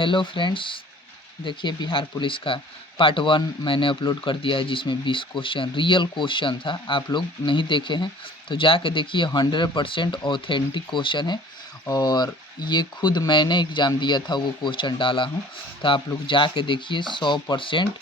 Hello friends, देखिए Bihar police का part 1 मैंने अपलोड कर दिया है जिसमें 20 क्वेश्चन रियल क्वेश्चन था। आप लोग नहीं देखे हैं तो जाके देखिए। 100% ऑथेंटिक क्वेश्चन है और ये खुद मैंने एग्ज़ाम दिया था, वो क्वेश्चन डाला हूँ। तो आप लोग जाके देखिए, 100%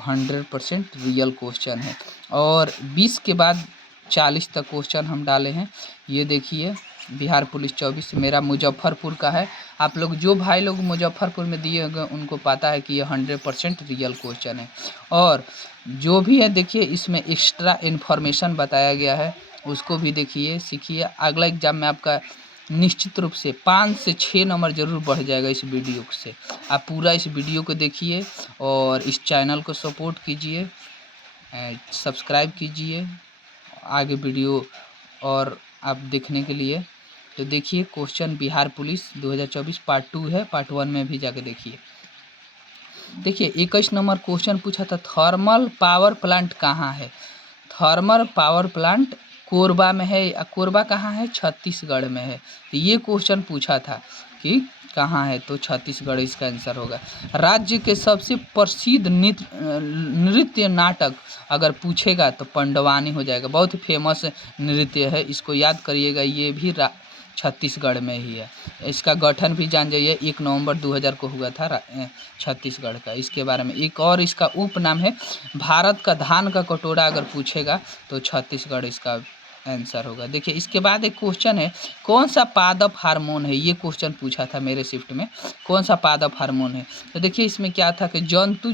100% रियल क्वेश्चन है। और 20 के बाद 40 तक क्वेश्चन हम डाले हैं। ये देखिए, बिहार पुलिस 24 मेरा मुजफ्फरपुर का है। आप लोग जो भाई लोग मुजफ्फरपुर में दिए होंगे उनको पता है कि ये 100% रियल क्वेश्चन है। और जो भी है देखिए, इसमें एक्स्ट्रा इन्फॉर्मेशन बताया गया है, उसको भी देखिए, सीखिए। अगला एग्जाम में आपका निश्चित रूप से 5 से 6 नंबर ज़रूर बढ़ जाएगा इस वीडियो से। आप पूरा इस वीडियो को देखिए और इस चैनल को सपोर्ट कीजिए, सब्सक्राइब कीजिए आगे वीडियो और आप देखने के लिए। तो देखिए, क्वेश्चन बिहार पुलिस 2024 पार्ट 2 है, पार्ट 1 में भी जाके देखिए। देखिए 21 नंबर क्वेश्चन पूछा था, थर्मल पावर प्लांट कहाँ है। थर्मल पावर प्लांट कोरबा में है। कोरबा कहाँ है? छत्तीसगढ़ में है। तो ये क्वेश्चन पूछा था कि कहाँ है, तो छत्तीसगढ़ इसका आंसर होगा। राज्य के सबसे प्रसिद्ध नृत्य नाटक अगर पूछेगा तो पंडवानी हो जाएगा। बहुत फेमस नृत्य है, इसको याद करिएगा। ये भी छत्तीसगढ़ में ही है। इसका गठन भी जान जाइए, 1 नवंबर 2000 को हुआ था छत्तीसगढ़ का। इसके बारे में एक और इसका उपनाम है। भारत का धान का कटोरा अगर पूछेगा तो छत्तीसगढ़ इसका आंसर होगा। देखिए इसके बाद एक क्वेश्चन है, कौन सा पादप हार्मोन है। ये क्वेश्चन पूछा था मेरे शिफ्ट में, कौन सा पादप हार्मोन है। तो देखिए इसमें क्या था कि जंतु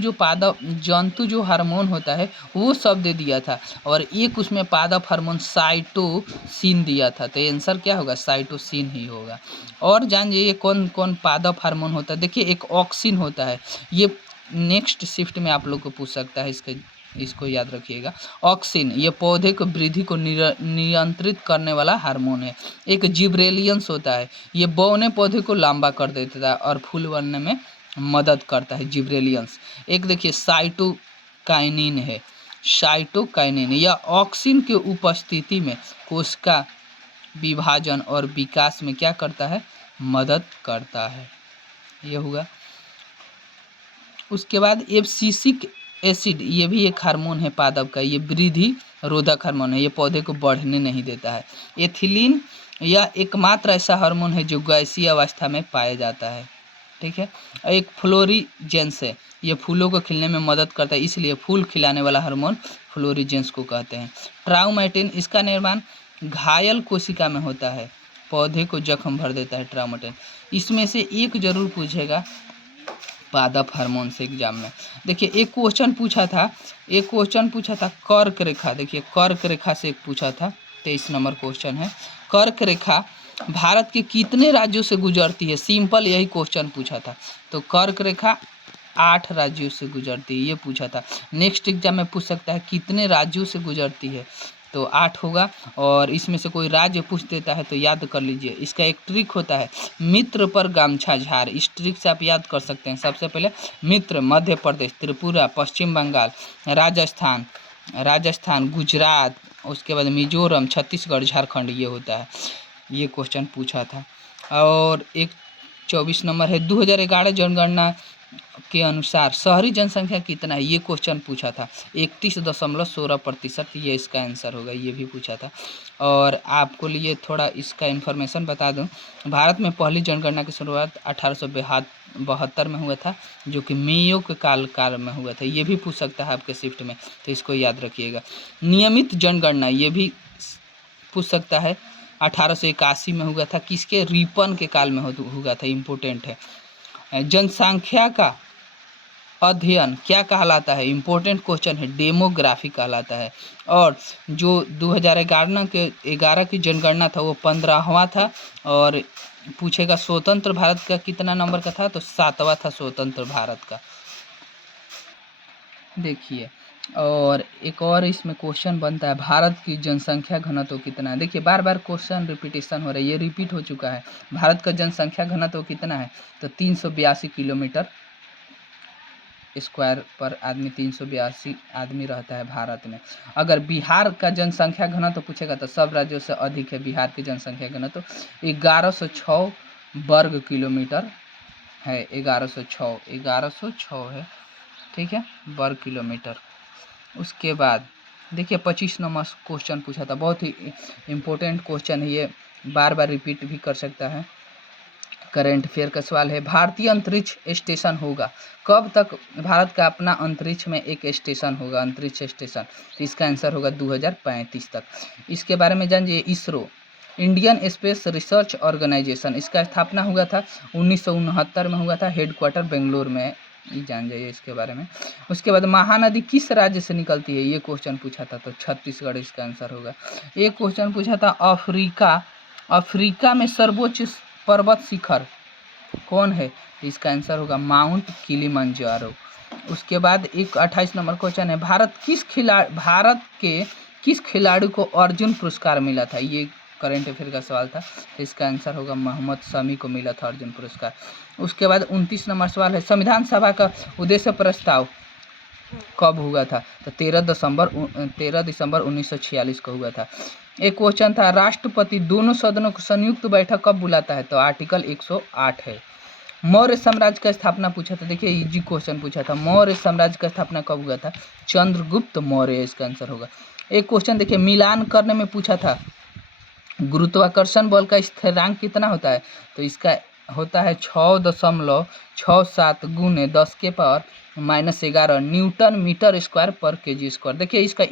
जो हार्मोन होता है वो सब दे दिया था, और एक उसमें पादप हार्मोन साइटोसिन दिया था। तो आंसर क्या होगा? साइटोसिन ही होगा। और जान जाइए कौन कौन पादप हार्मोन होता है। देखिए एक ऑक्सिन होता है, ये नेक्स्ट शिफ्ट में आप लोग को पूछ सकता है, इसको याद रखिएगा। ऑक्सिन ये पौधे को वृद्धि को नियंत्रित करने वाला हार्मोन है। एक जिब्रेलियंस होता है, ये बौने पौधे को लंबा कर देता है और फूल बनने में मदद करता है, जिब्रेलियंस। एक देखिए साइटोकाइनिन है, साइटोकाइनिन या ऑक्सिन के उपस्थिति में कोशिका विभाजन और विकास में क्या करता है? मदद करता है। ये हुआ। उसके बाद एब्सिसिक एसिड, ये भी एक हार्मोन है पादप का, ये वृद्धि रोधक हार्मोन है, ये पौधे को बढ़ने नहीं देता है। एथिलीन यह एकमात्र ऐसा हार्मोन है जो गैसीय अवस्था में पाया जाता है। ठीक है। एक फ्लोरीजेंस है, ये फूलों को खिलने में मदद करता है, इसलिए फूल खिलाने वाला हार्मोन फ्लोरीजेंस को कहते हैं। ट्राउमेटिन, इसका निर्माण घायल कोशिका में होता है, पौधे को जख्म भर देता है ट्राउमेटिन। इसमें से एक जरूर पूछेगा पादप हार्मोन से एग्जाम में। देखिए एक क्वेश्चन पूछा था कर्क रेखा। देखिए कर्क रेखा से एक पूछा था, 23 नंबर क्वेश्चन है। कर्क रेखा भारत के कितने राज्यों से गुजरती है? सिंपल यही क्वेश्चन पूछा था। तो कर्क रेखा 8 राज्यों से गुजरती है, ये पूछा था। नेक्स्ट एग्जाम में पूछ सकता है कितने राज्यों से गुजरती है, तो 8 होगा। और इसमें से कोई राज्य पूछ देता है तो याद कर लीजिए। इसका एक ट्रिक होता है, मित्र पर गामछा झार। इस ट्रिक से आप याद कर सकते हैं। सबसे पहले मित्र मध्य प्रदेश, त्रिपुरा, पश्चिम बंगाल, राजस्थान, गुजरात, उसके बाद मिजोरम, छत्तीसगढ़, झारखंड, ये होता है। ये क्वेश्चन पूछा था। और एक 24 नंबर है, 2011 जनगणना के अनुसार शहरी जनसंख्या कितना है, ये क्वेश्चन पूछा था। 31.16%, ये इसका आंसर होगा। ये भी पूछा था। और आपको लिए थोड़ा इसका इन्फॉर्मेशन बता दूं, भारत में पहली जनगणना की शुरुआत 1872 में हुआ था, जो कि मेयो के काल में हुआ था। ये भी पूछ सकता है आपके शिफ्ट में, तो इसको याद रखिएगा। नियमित जनगणना ये भी पूछ सकता है, 1881 में हुआ था। किसके? रिपन के काल में हुआ था, इम्पोर्टेंट है। जनसंख्या का अध्ययन क्या कहलाता है? इम्पोर्टेंट क्वेश्चन है, डेमोग्राफी कहलाता है। और जो 2011 की जनगणना था वो 15वां था। और पूछेगा स्वतंत्र भारत का कितना नंबर का था, तो 7वां था स्वतंत्र भारत का। देखिए और एक और इसमें क्वेश्चन बनता है, भारत की जनसंख्या घनत्व कितना है। देखिए बार बार क्वेश्चन रिपीटेशन हो रहा है, ये रिपीट हो चुका है। भारत का जनसंख्या घनत्व कितना है, तो 382 किलोमीटर स्क्वायर पर आदमी, 382 आदमी रहता है भारत में। अगर बिहार का जनसंख्या घनत्व पूछेगा तो सब राज्यों से अधिक है बिहार की जनसंख्या घनत्व, 1106 वर्ग किलोमीटर है 1106 है, ठीक है, वर्ग किलोमीटर। उसके बाद देखिए 25 नंबर क्वेश्चन पूछा था, बहुत ही इम्पोर्टेंट क्वेश्चन है ये, बार बार रिपीट भी कर सकता है। करंट अफेयर का सवाल है, भारतीय अंतरिक्ष स्टेशन होगा कब तक? भारत का अपना अंतरिक्ष में एक स्टेशन होगा, अंतरिक्ष स्टेशन, तो इसका आंसर होगा 2035 तक। इसके बारे में जानिए, ISRO Indian space research organisation, इसका स्थापना हुआ था 1969 में हुआ था, हेडक्वार्टर बेंगलोर में, ये जान जाइए इसके बारे में। उसके बाद महानदी किस राज्य से निकलती है, ये क्वेश्चन पूछा था, तो छत्तीसगढ़ इसका आंसर होगा। एक क्वेश्चन पूछा था, अफ्रीका में सर्वोच्च पर्वत शिखर कौन है, इसका आंसर होगा माउंट किलिमंजारो। उसके बाद एक 28 नंबर क्वेश्चन है, भारत के किस खिलाड़ी को अर्जुन पुरस्कार मिला था, ये करंट अफेयर का सवाल था, तो इसका आंसर होगा मोहम्मद शमी को मिला था अर्जुन पुरस्कार। उसके बाद 29 नंबर सवाल है, संविधान सभा का उद्देश्य प्रस्ताव कब हुआ था, तो 13 दिसंबर 1946 को हुआ था। एक क्वेश्चन था, राष्ट्रपति दोनों सदनों को संयुक्त बैठक कब बुलाता है, तो आर्टिकल 108 है। मौर्य साम्राज्य का स्थापना पूछा था, देखिए इजी क्वेश्चन पूछा था, मौर्य साम्राज्य का स्थापना कब हुआ था, चंद्रगुप्त मौर्य, इसका आंसर होगा। एक क्वेश्चन देखिए, मिलान करने में पूछा था, गुरुत्वाकर्षण बल का स्थिरांक कितना होता है, तो इसका होता है 6.67 गुने 10 के पावर -11 न्यूटन मीटर स्क्वायर पर केजी स्क्वायर। देखिए इसका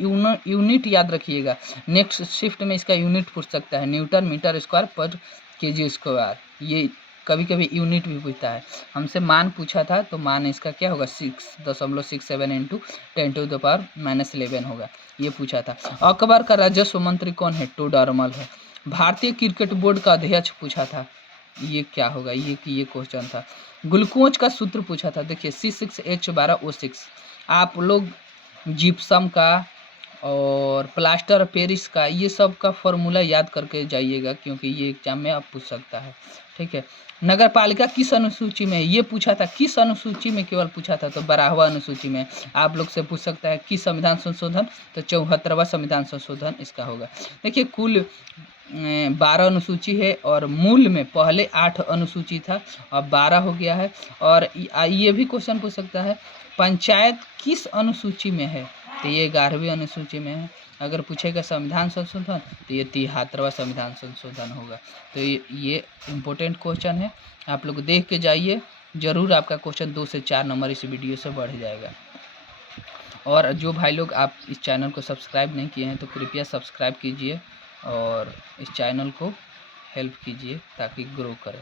यूनिट याद रखिएगा, नेक्स्ट शिफ्ट में इसका यूनिट पूछ सकता है, न्यूटन मीटर स्क्वायर पर केजी स्क्वायर, ये कभी कभी यूनिट भी पूछता है। हमसे मान पूछा था, तो मान इसका क्या होगा 6.67 इंटू 10⁻⁻11 होगा, ये पूछा था। अकबर का राजस्व मंत्री कौन है, टोडरमल है। भारतीय क्रिकेट बोर्ड का अध्यक्ष पूछा था, ये क्या होगा, ये क्वेश्चन था। ग्लूकोज का सूत्र पूछा था, देखिए C6H12O6। आप लोग जिप्सम का और प्लास्टर पेरिस का ये सब का फॉर्मूला याद करके जाइएगा, क्योंकि ये एग्जाम में आप पूछ सकता है, ठीक है। नगर पालिका किस अनुसूची में है, ये पूछा था, किस अनुसूची में केवल पूछा था, तो 12वां अनुसूची में। आप लोग से पूछ सकता है कि संविधान संशोधन, तो 74वां संविधान संशोधन इसका होगा। देखिए कुल 12 अनुसूची है, और मूल में पहले 8 अनुसूची था, अब 12 हो गया है। और ये भी क्वेश्चन पूछ सकता है, पंचायत किस अनुसूची में है, तो ये 11वीं अनुसूची में है। अगर पूछेगा संविधान संशोधन, तो ये 73वां संविधान संशोधन होगा। तो ये इम्पोर्टेंट क्वेश्चन है, आप लोग देख के जाइए, जरूर आपका क्वेश्चन 2 से 4 नंबर इस वीडियो से बढ़ जाएगा। और जो भाई लोग आप इस चैनल को सब्सक्राइब नहीं किए हैं, तो कृपया सब्सक्राइब कीजिए और इस चैनल को हेल्प कीजिए ताकि ग्रो करे।